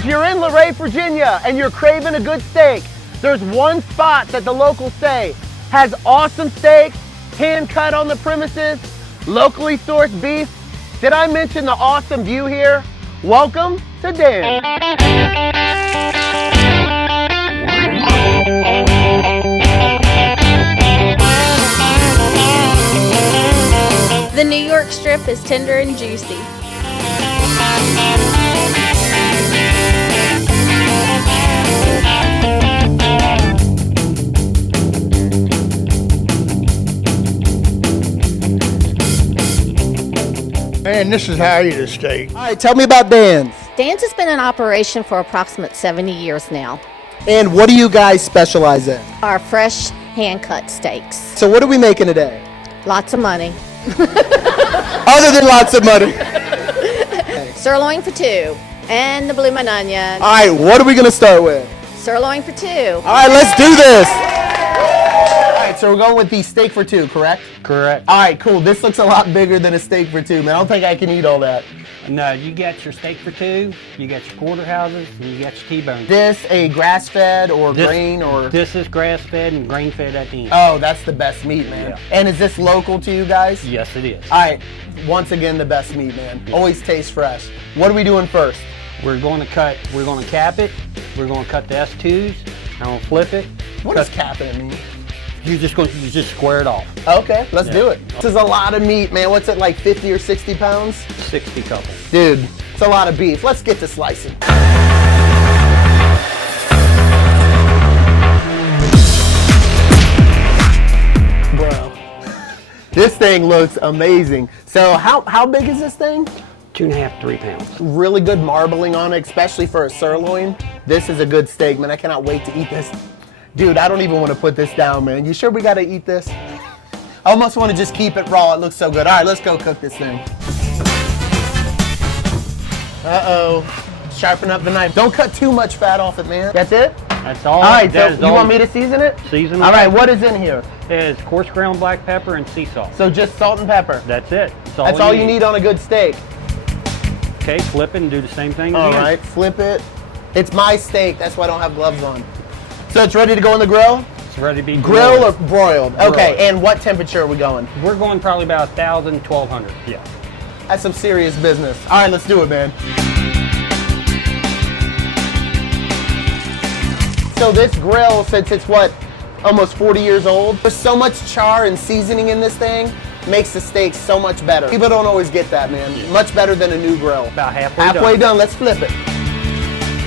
If you're in Luray, Virginia, and you're craving a good steak, there's one spot that the locals say has awesome steaks, hand cut on the premises, locally sourced beef. Did I mention the awesome view here? Welcome to Dan. The New York strip is tender and juicy. Man, this is how I eat a steak. All right, tell me about Dan's. Dan's has been in operation for approximately 70 years now. And what do you guys specialize in? Our fresh hand-cut steaks. So what are we making today? Lots of money. Other than lots of money. Sirloin for two. And the bloomin' onion. All right, what are we gonna start with? Sirloin for two. All right, let's do this. All right, so we're going with the steak for two, correct? Correct. All right, cool. This looks a lot bigger than a steak for two, man. I don't think I can eat all that. No, you got your steak for two, you got your porterhouses, and you got your T-bone. This a grass-fed or grain or? This is grass-fed and grain-fed at the end. Oh, that's the best meat, man. Yeah. And is this local to you guys? Yes, it is. All right, once again, the best meat, man. Yeah. Always tastes fresh. What are we doing first? We're going to cap it, we're going to cut the S2s, I'm going to flip it. What does capping mean? You just square it off. Okay, let's do it. Yeah. This is a lot of meat, man. What's it, like 50 or 60 pounds? 60 couple. Dude, it's a lot of beef. Let's get to slicing. Bro, this thing looks amazing. So how big is this thing? 2.5, 3 pounds. Really good marbling on it, especially for a sirloin. This is a good steak, man. I cannot wait to eat this. Dude, I don't even want to put this down, man. You sure we gotta eat this? I almost want to just keep it raw. It looks so good. All right, let's go cook this thing. Uh-oh. Sharpen up the knife. Don't cut too much fat off it, man. That's it? That's all. All right, so you want me to season it? Season it. All right, what is in here? It's coarse ground black pepper and sea salt. So just salt and pepper. That's it. That's all you need on a good steak. Okay, flip it and do the same thing All again. right, flip it. It's my steak, that's why I don't have gloves on. So it's ready to go in the grill? It's ready to be Grill or broiled? Okay, Broiled. and what temperature are we going? We're going probably about 1,000, 1,200. Yeah. That's some serious business. All right, let's do it, man. So this grill, since it's what, almost 40 years old, there's so much char and seasoning in this thing, makes the steak so much better. People don't always get that, man. Yeah. Much better than a new grill. About halfway Halfway done, let's flip it.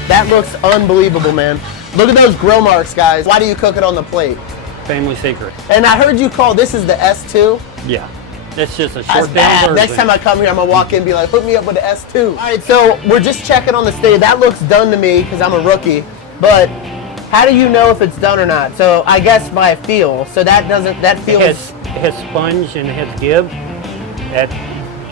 That looks unbelievable, man. Look at those grill marks, guys. Why do you cook it on the plate? Family secret. And I heard you call this is the S2. Yeah. It's just a That's short down bad. version. Next time I come here, I'm gonna walk in and be like, hook me up with the S2. All right, so we're just checking on the steak. That looks done to me because I'm a rookie. But how do you know if it's done or not? So I guess by feel. So that feels. It has sponge and it has give.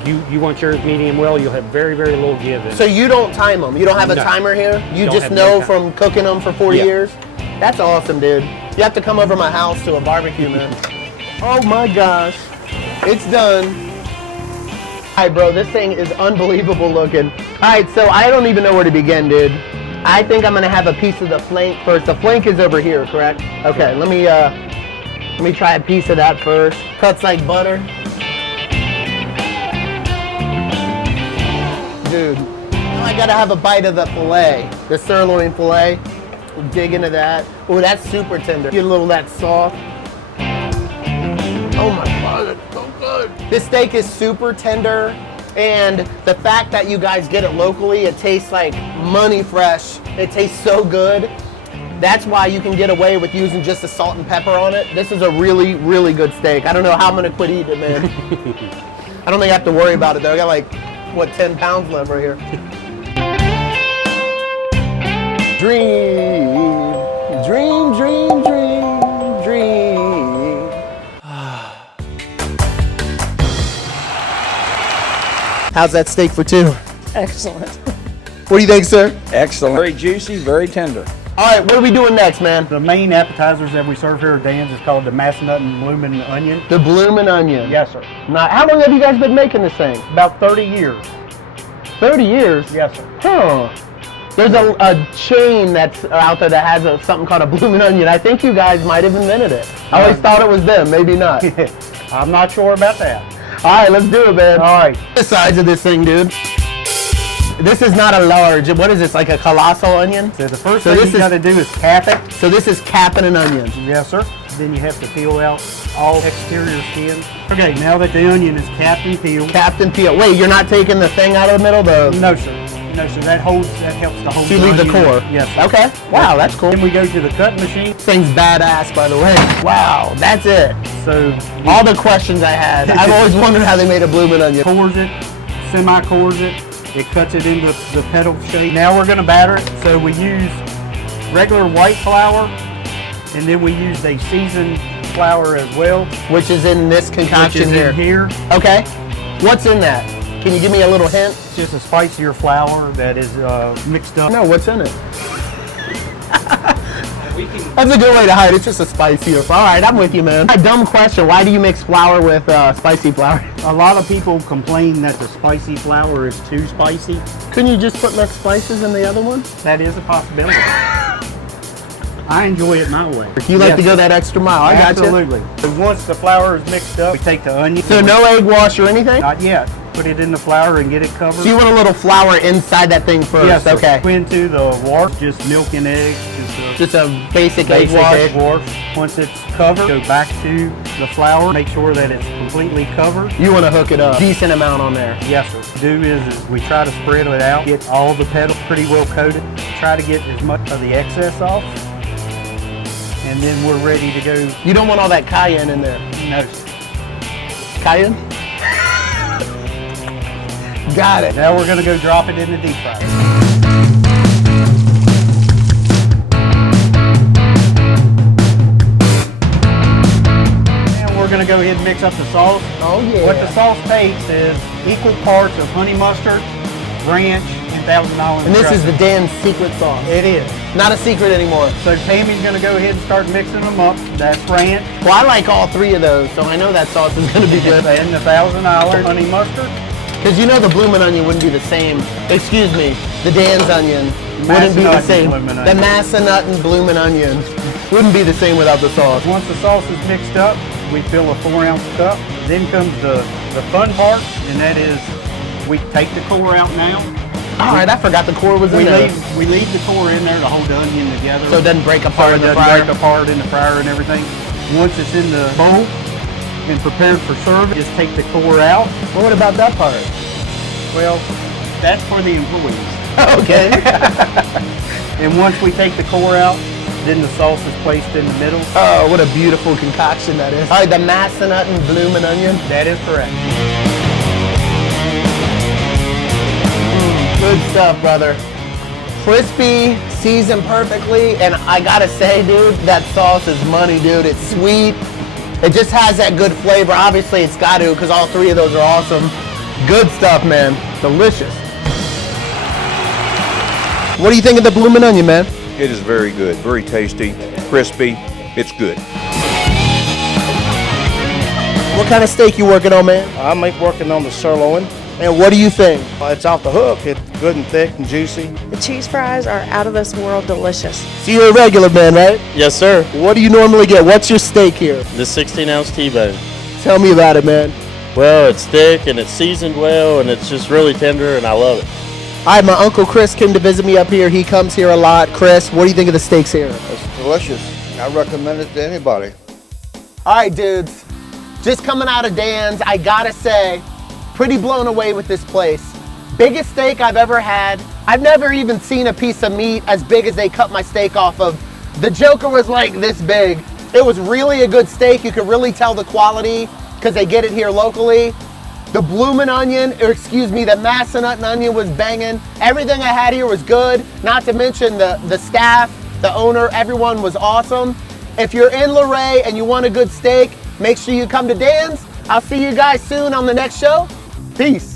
You want yours medium well, you'll have very, very little give in it. So you don't time them. You don't have a No. timer here. You Don't just have know no time. from cooking them for 40 Yeah. years. That's awesome, dude. You have to come over to my house to a barbecue, man. Oh my gosh, it's done. All right, bro, this thing is unbelievable looking. All right, so I don't even know where to begin, dude. I think I'm gonna have a piece of the flank first. The flank is over here, correct? Okay, let me try a piece of that first. Cuts like butter. Dude, I gotta have a bite of the filet, the sirloin filet. We'll dig into that. Oh, that's super tender. Get a little of that sauce. Oh my God, it's so good. This steak is super tender, and the fact that you guys get it locally, it tastes like money fresh. It tastes so good. That's why you can get away with using just the salt and pepper on it. This is a really, really good steak. I don't know how I'm gonna quit eating it, man. I don't think I have to worry about it though. I got like, what, 10 pounds left right here. Dream, dream, dream, dream, dream. How's that steak for two? Excellent. What do you think, sir? Excellent. Very juicy, very tender. All right, what are we doing next, man? The main appetizers that we serve here at Dan's is called the Massanutten and Bloomin' Onion. The Bloomin' Onion. Yes, sir. Now, how long have you guys been making this thing? About 30 years. 30 years? Yes, sir. Huh. There's a chain that's out there that has something called a Bloomin' Onion. I think you guys might have invented it. I always thought it was them, maybe not. I'm not sure about that. All right, let's do it, man. All right. The size of this thing, dude. This is not a large. What is this, like a colossal onion? So the first thing you got to do is cap it. So this is capping an onion. Yes, sir. Then you have to peel out all exterior skin. Okay, now that the onion is capped and peeled. Capped and peeled. Wait, you're not taking the thing out of the middle? No, sir. No, sir. That helps to hold You leave the onion. core? Yes, sir. Okay. Wow, that's cool. Then we go to the cutting machine. This thing's badass, by the way. Wow, that's it. So All the questions I had. I've always wondered how they made a Bloomin' Onion. cores it, semi-cores it. It cuts it into the petal shape. Now we're going to batter it. So we use regular white flour, and then we use a seasoned flour as well. Which is in this Which concoction is in here. Okay. What's in that? Can you give me a little hint? It's just a spicier flour that is mixed up. No, what's in it? That's a good way to hide. It's just a spicier flour. All right, I'm with you, man. A dumb question. Why do you mix flour with spicy flour? A lot of people complain that the spicy flour is too spicy. Couldn't you just put less spices in the other one? That is a possibility. I enjoy it my way. You like to go that extra mile. I got you. Absolutely. So once the flour is mixed up, we take the onion. So no egg wash or anything? Not yet. Put it in the flour and get it covered. So you want a little flour inside that thing first? Yes, sir. Okay. Go into the wash, just milk and eggs. Just a basic Basic egg egg wash. Once it's covered, go back to the flour. Make sure that it's completely covered. You want to hook it up. Decent amount on there. Yes, sir. Do is we try to spread it out, get all the petals pretty well coated. Try to get as much of the excess off. And then we're ready to go. You don't want all that cayenne in there. No, sir. Cayenne? Got it. Now we're going to go drop it in the deep fryer. And we're going to go ahead and mix up the sauce. Oh, yeah. What the sauce takes is equal parts of honey mustard, ranch, and Thousand Island And this is dressing. the Dan's secret sauce. It is. Not a secret anymore. So Tammy's going to go ahead and start mixing them up. That's ranch. Well, I like all three of those, so I know that sauce is going to be good. And the Thousand Island honey mustard. Because you know the Bloomin' Onion wouldn't be the same. Excuse me, the Dan's Onion wouldn't be the Massanutten same. Bloomin' The Onion. Massanutten Bloomin' Onion wouldn't be the same without the sauce. Once the sauce is mixed up, we fill a 4-ounce cup. Then comes the fun part, and that is we take the core out now. All right, I forgot the core was in there. We leave the core in there to hold the onion together. So it doesn't break apart in it the doesn't fryer. break apart in the fryer and everything. Once it's in the bowl and prepared for serving, just take the core out. Well, what about that part? Well, that's for the employees. Okay. And once we take the core out, then the sauce is placed in the middle. Oh, what a beautiful concoction that is. All right, the Massanutten Bloomin' Onion. That is correct. Good stuff, brother. Crispy, seasoned perfectly, and I gotta say, dude, that sauce is money, dude. It's sweet. It just has that good flavor. Obviously, it's got to, because all three of those are awesome. Good stuff, man. Delicious. What do you think of the Bloomin' Onion, man? It is very good, very tasty, crispy. It's good. What kind of steak you working on, man? I'm working on the sirloin. And what do you think? It's off the hook. It's good and thick and juicy. The cheese fries are out of this world delicious. So you're a regular man, right? Yes, sir. What do you normally get? What's your steak here? The 16-ounce T-bone. Tell me about it, man. Well, it's thick and it's seasoned well and it's just really tender and I love it. All right, my Uncle Chris came to visit me up here. He comes here a lot. Chris, what do you think of the steaks here? It's delicious. I recommend it to anybody. All right, dudes. Just coming out of Dan's, I gotta say, pretty blown away with this place. Biggest steak I've ever had. I've never even seen a piece of meat as big as they cut my steak off of. The Joker was like this big. It was really a good steak. You could really tell the quality because they get it here locally. The Bloomin' Onion, or excuse me, the Massanutten Onion was banging. Everything I had here was good. Not to mention the staff, the owner, everyone was awesome. If you're in Luray and you want a good steak, make sure you come to Dan's. I'll see you guys soon on the next show. Peace.